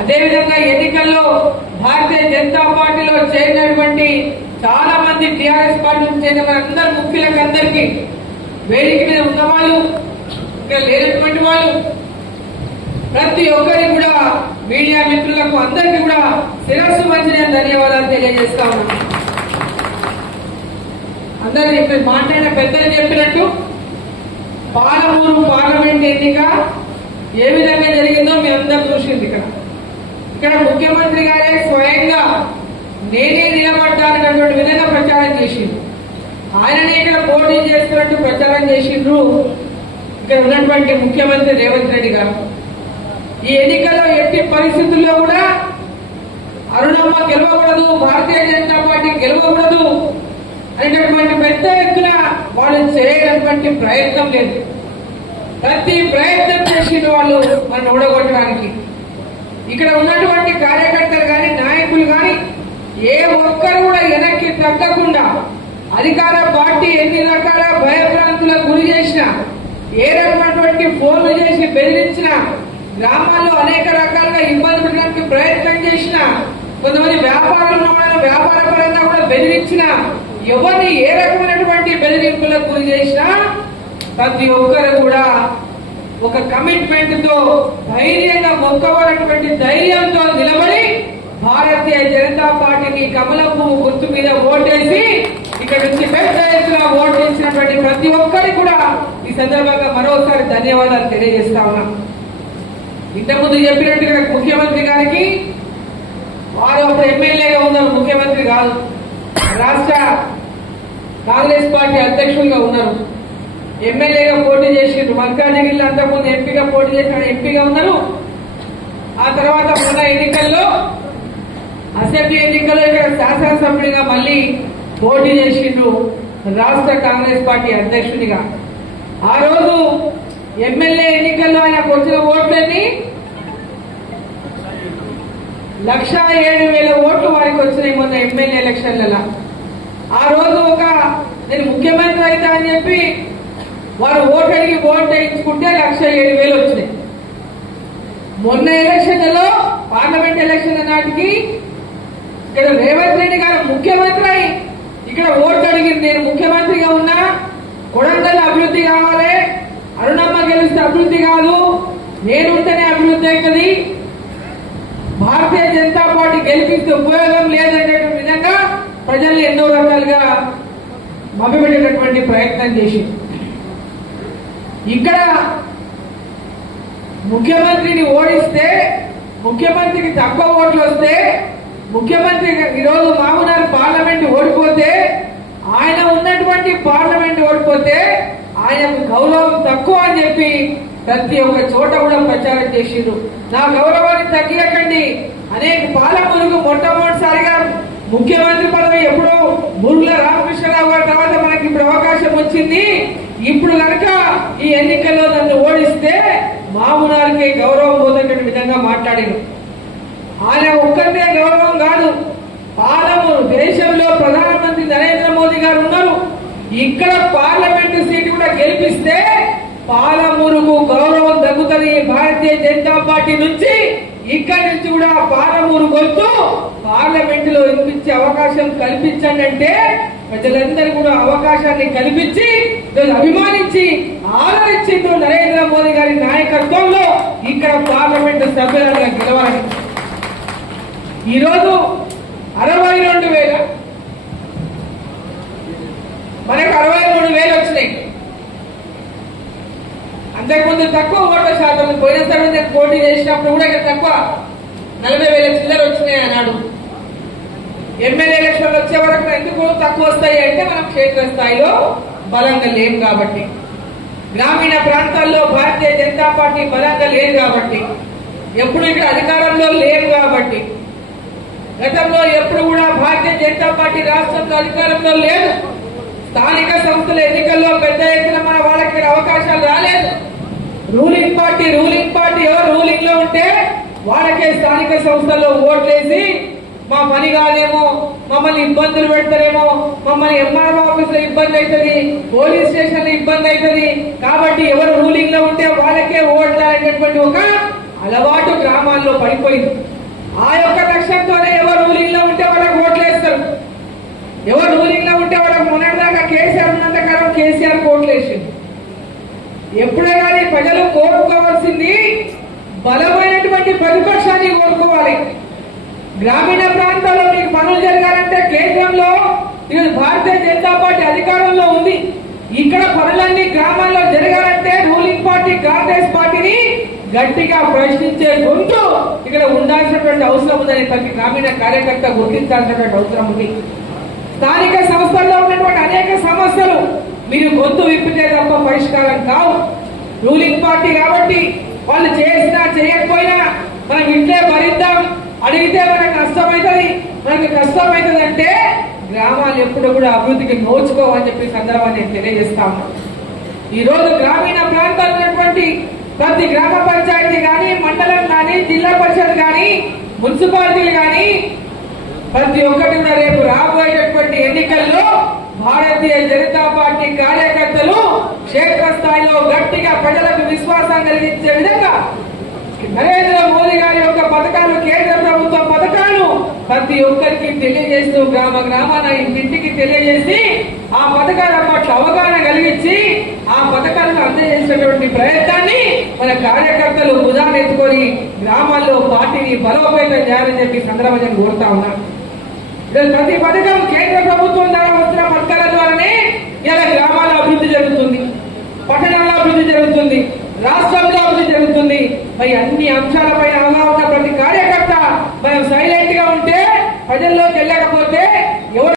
అదేవిధంగా ఎన్నికల్లో భారతీయ జనతా పార్టీలో చేరినటువంటి చాలా మంది టీఆర్ఎస్ పార్టీ నుంచి చేరిన అందరు ముఖ్యులకు అందరికీ వేదిక మీద ఉన్న వాళ్ళు ఇంకా లేనటువంటి వాళ్ళు ప్రతి ఒక్కరికి కూడా మీడియా మిత్రులకు అందరికీ కూడా శిరస్సు మంచి నేను ధన్యవాదాలు తెలియజేస్తా ఉన్నాను. అందరూ ఇప్పుడు మాట్లాడిన పెద్దలు చెప్పినట్టు పాలమూరు పార్లమెంట్ ఎన్నిక ఏ విధంగా జరిగిందో మీ అందరూ చూసింది. ఇక్కడ ముఖ్యమంత్రి గారే స్వయంగా నేనే నిలబడ్డానటువంటి విధంగా ప్రచారం చేసిండ్రు. ఆయననే ఇక్కడ పోటీ చేస్తున్నట్టు ప్రచారం చేసిండ్రు ఇక్కడ ఉన్నటువంటి ముఖ్యమంత్రి రేవంత్ రెడ్డి గారు. ఈ ఎన్నికల్లో ఎట్టి పరిస్థితుల్లో కూడా అరుణమ్మ గెలవకూడదు, భారతీయ జనతా పార్టీ గెలవకూడదు అనేటటువంటి పెద్ద ఎత్తున వాళ్ళు చేయనటువంటి ప్రయత్నం లేదు. ప్రతి ప్రయత్నం చేసిండ్రు వాళ్ళు మనం ఓడగొట్టడానికి. ఇక్కడ ఉన్నటువంటి కార్యకర్తలు కానీ నాయకులు కానీ ఏ ఒక్కరు కూడా వెనక్కి తగ్గకుండా అధికార పార్టీ ఎన్ని రకాల భయభ్రాంతులకు గురి చేసినా, ఏ రకమైనటువంటి ఫోన్లు చేసి బెదిరించినా, గ్రామాల్లో అనేక రకాలుగా ఇబ్బంది పెట్టడానికి ప్రయత్నం చేసినా, కొంతమంది వ్యాపార పరంగా కూడా బెదిరించినా, ఎవరిని ఏ రకమైనటువంటి బెదిరింపులకు గురి చేసినా ప్రతి ఒక్కరు కూడా ఒక కమిట్మెంట్ తో ధైర్యంగా మొక్కవనటువంటి ధైర్యంతో నిలబడి భారతీయ జనతా పార్టీకి కమలం పువ్వు గుర్తు మీద ఓటేసి ఇక్కడ నుంచి పెద్ద ఎత్తున ఓటు ఇచ్చినటువంటి ప్రతి ఒక్కరికి కూడా ఈ సందర్భంగా మరోసారి ధన్యవాదాలు తెలియజేస్తా ఉన్నాం. ఇంతకుముందు చెప్పినట్టుగా ముఖ్యమంత్రి గారికి వారు అప్పుడు ఎమ్మెల్యేగా ఉన్నారు, ముఖ్యమంత్రి కాదు, రాష్ట్ర కాంగ్రెస్ పార్టీ అధ్యక్షులుగా ఉన్నారు. ఎమ్మెల్యేగా పోటీ చేసిండ్రు. మల్కాజిగిరిలో అంతకుముందు ఎంపీగా పోటీ చేసిన ఎంపీగా ఉన్నారు. ఆ తర్వాత మొన్న ఎన్నికల్లో అసెంబ్లీ ఎన్నికల్లో ఇక్కడ శాసనసభ్యుడిగా మళ్లీ పోటీ చేసిండ్రు రాష్ట్ర కాంగ్రెస్ పార్టీ అధ్యక్షునిగా. ఆ రోజు ఎమ్మెల్యే ఎన్నికల్లో ఆయనకు వచ్చిన ఓట్లన్నీ 1,07,000 ఓట్లు వారికి వచ్చినాయి మొన్న ఎమ్మెల్యే ఎలక్షన్లలో. ఆ రోజు నేను ముఖ్యమంత్రి అవుతా అని చెప్పి వారు ఓటు అడిగి ఓటు వేయించుకుంటే 1,07,000 వచ్చినాయి. మొన్న ఎలక్షన్లలో పార్లమెంట్ ఎలక్షన్ నాటికి ఇక్కడ రేవంత్ రెడ్డి గారు ముఖ్యమంత్రి అయి ఇక్కడ ఓటు అడిగింది, నేను ముఖ్యమంత్రిగా ఉన్నా, కొడంగల్ అభివృద్ధి కావాలి, అరుణమ్మ గెలిస్తే అభివృద్ధి కాదు, నేనుంటేనే అభివృద్ధి అవుతుంది, భారతీయ జనతా పార్టీ గెలిపిస్తే ఉపయోగం లేదనేటువంటి విధంగా ప్రజల్ని ఎన్నో రకాలుగా మభ్యపెట్టేటటువంటి ప్రయత్నం చేసి ఇక్కడ ముఖ్యమంత్రిని ఓడిస్తే, ముఖ్యమంత్రికి తక్కువ ఓట్లు వస్తే, ముఖ్యమంత్రి ఈరోజు మామూలు పార్లమెంట్ ఓడిపోతే, ఆయన ఉన్నటువంటి పార్లమెంట్ ఓడిపోతే ఆయనకు గౌరవం తక్కువ అని చెప్పి ప్రతి ఒక్క చోట కూడా ప్రచారం చేసిండ్రు. నా గౌరవాన్ని తగ్గియకండి. అనేక పాలమూరుకు మొట్టమొదటిసారిగా ముఖ్యమంత్రి పదవి ఎప్పుడో మురుగుల రామకృష్ణరావు గారి తర్వాత మనకి ఇప్పుడు అవకాశం వచ్చింది. ఇప్పుడు కనుక ఈ ఎన్నికల్లో నన్ను ఓడిస్తే మామూనార్కే గౌరవం పోతున్న విధంగా మాట్లాడారు. ఆయన ఒక్కరినే గౌరవం కాదు, పాలమూరు దేశంలో ప్రధానమంత్రి నరేంద్ర మోదీ గారు ఉన్నారు. ఇక్కడ పార్లమెంటు సీటు కూడా గెలిపిస్తే పాలమూరుకు గౌరవం దక్కుతుంది. భారతీయ జనతా పార్టీ నుంచి ఇక్కడి నుంచి కూడా పాలమూరు గొంతు పార్లమెంటులో వినిపించే అవకాశం కల్పించండి అంటే ప్రజలందరూ కూడా అవకాశాన్ని కల్పించి అభిమానించి ఆదరించిండ్రు నరేంద్ర మోదీ గారి నాయకత్వంలో ఇక్కడ పార్లమెంటు సభ్యులుగా గెలవాలి. ఈరోజు 62,000 మనకు 63,000 వచ్చినాయి. అంతకుముందు తక్కువ ఓట్ల శాతం, పోయినసారి నేను పోటీ చేసినప్పుడు కూడా ఇక్కడ తక్కువ 40,000 చిల్లర వచ్చినాయి అన్నాడు. ఎమ్మెల్యే ఎలక్షన్లు వచ్చే వరకు ఎందుకు తక్కువ వస్తాయి అంటే మనం క్షేత్ర స్థాయిలో బలంగా లేం కాబట్టి, గ్రామీణ ప్రాంతాల్లో భారతీయ జనతా పార్టీ బలంగా లేదు కాబట్టి, ఎప్పుడు ఇక్కడ అధికారంలో లేరు కాబట్టి, గతంలో ఎప్పుడు కూడా భారతీయ జనతా పార్టీ రాష్ట్రంలో అధికారంలో లేదు. స్థానిక సంస్థల ఎన్నికల్లో పెద్ద ఎత్తున మన వాళ్ళకి అవకాశాలు రాలేదు. రూలింగ్ పార్టీ ఎవరు రూలింగ్ లో ఉంటే వాళ్ళకే స్థానిక సంస్థల్లో ఓట్లేసి మా పని కాదేమో, మమ్మల్ని ఇబ్బందులు పెడతారేమో, మమ్మల్ని ఎంఆర్ఓ ఆఫీస్ లో ఇబ్బంది అవుతుంది, పోలీస్ స్టేషన్ లో ఇబ్బంది అవుతుంది, కాబట్టి ఎవరు రూలింగ్ లో ఉంటే వాళ్ళకే ఓట్లు అనేటువంటి ఒక అలవాటు గ్రామాల్లో పడిపోయింది. ఆ యొక్క లక్ష్యంతోనే ఎవరు రూలింగ్ లో ఉంటే వాళ్ళకు ఓట్లేస్తారు, ఎవరు రూలింగ్ లో ఉంటే వాళ్ళకు మొన్నటిదాకా కేసీఆర్ ఉన్నంత కాలం కేసీఆర్ ఓట్లేసింది. ఎప్పుడే కానీ ప్రజలు కోరుకోవాల్సింది బలమైనటువంటి ప్రతిపక్షాన్ని కోరుకోవాలి. గ్రామీణ ప్రాంతాల్లో మీకు పనులు జరగాలంటే కేంద్రంలో ఈరోజు భారతీయ జనతా పార్టీ అధికారంలో ఉంది. ఇక్కడ పనులన్నీ గ్రామాల్లో జరగాలంటే రూలింగ్ పార్టీ కాంగ్రెస్ పార్టీని గట్టిగా ప్రశ్నించే గొంతు ఇక్కడ ఉండాల్సినటువంటి అవసరం ఉందని ప్రతి గ్రామీణ కార్యకర్త గుర్తించాల్సినటువంటి అవసరం ఉంది. స్థానిక సంస్థల్లో ఉన్నటువంటి అనేక సమస్యలు మీరు గొంతు విప్పితే తప్ప పరిష్కారం కావు. రూలింగ్ పార్టీ కాబట్టి వాళ్ళు చేసినా చేయకపోయినా మనం ఇంట్లో భరిద్దాం, అడిగితే మనకు నష్టమవుతుంది, మనకు కష్టమవుతుంది అంటే గ్రామాలు ఎప్పుడు కూడా అభివృద్ధికి నోచుకోవని చెప్పి సందర్భాన్ని నేను తెలియజేస్తా ఉన్నాను. ఈ రోజు గ్రామీణ ప్రాంతాల్లో ఉన్నటువంటి ప్రతి గ్రామ పంచాయతీ కానీ, మండలం కానీ, జిల్లా పరిషత్ కానీ, మున్సిపాలిటీలు కానీ ప్రతి ఒక్కటి కూడా రేపు రాబోయేటటువంటి ఎన్నికల్లో భారతీయ జనతా పార్టీ కార్యకర్తలు క్షేత్రస్థాయిలో గట్టిగా ప్రజలకు విశ్వాసం కలిగించే విధంగా నరేంద్ర మోదీ గారి యొక్క పథకాలు, కేంద్ర ప్రభుత్వ పథకాలు ప్రతి ఒక్కరికి తెలియజేస్తూ గ్రామ గ్రామాన ఇంటింటికి తెలియజేసి ఆ పథకాల పట్ల అవగాహన కలిగించి ఆ పథకాలను అందజేసేటువంటి ప్రయత్నాన్ని మన కార్యకర్తలు భుజానెత్తుకొని గ్రామాల్లో పార్టీని బలోపేతం చేయాలని చెప్పి సందర్భంగా కోరుతా ఉన్నాను. ప్రతి పథకం కేంద్ర ప్రభుత్వం ద్వారా వస్తున్న పథకాల ద్వారానే ఇలా గ్రామాల అభివృద్ధి జరుగుతుంది, పట్టణాల అభివృద్ధి జరుగుతుంది, రాష్ట్రంలో అభివృద్ధి జరుగుతుంది. మరి అన్ని అంశాలపై అవగాహన ఉన్న ప్రతి కార్యకర్త మనం సైలెంట్ గా ఉంటే, ప్రజల్లోకి వెళ్ళకపోతే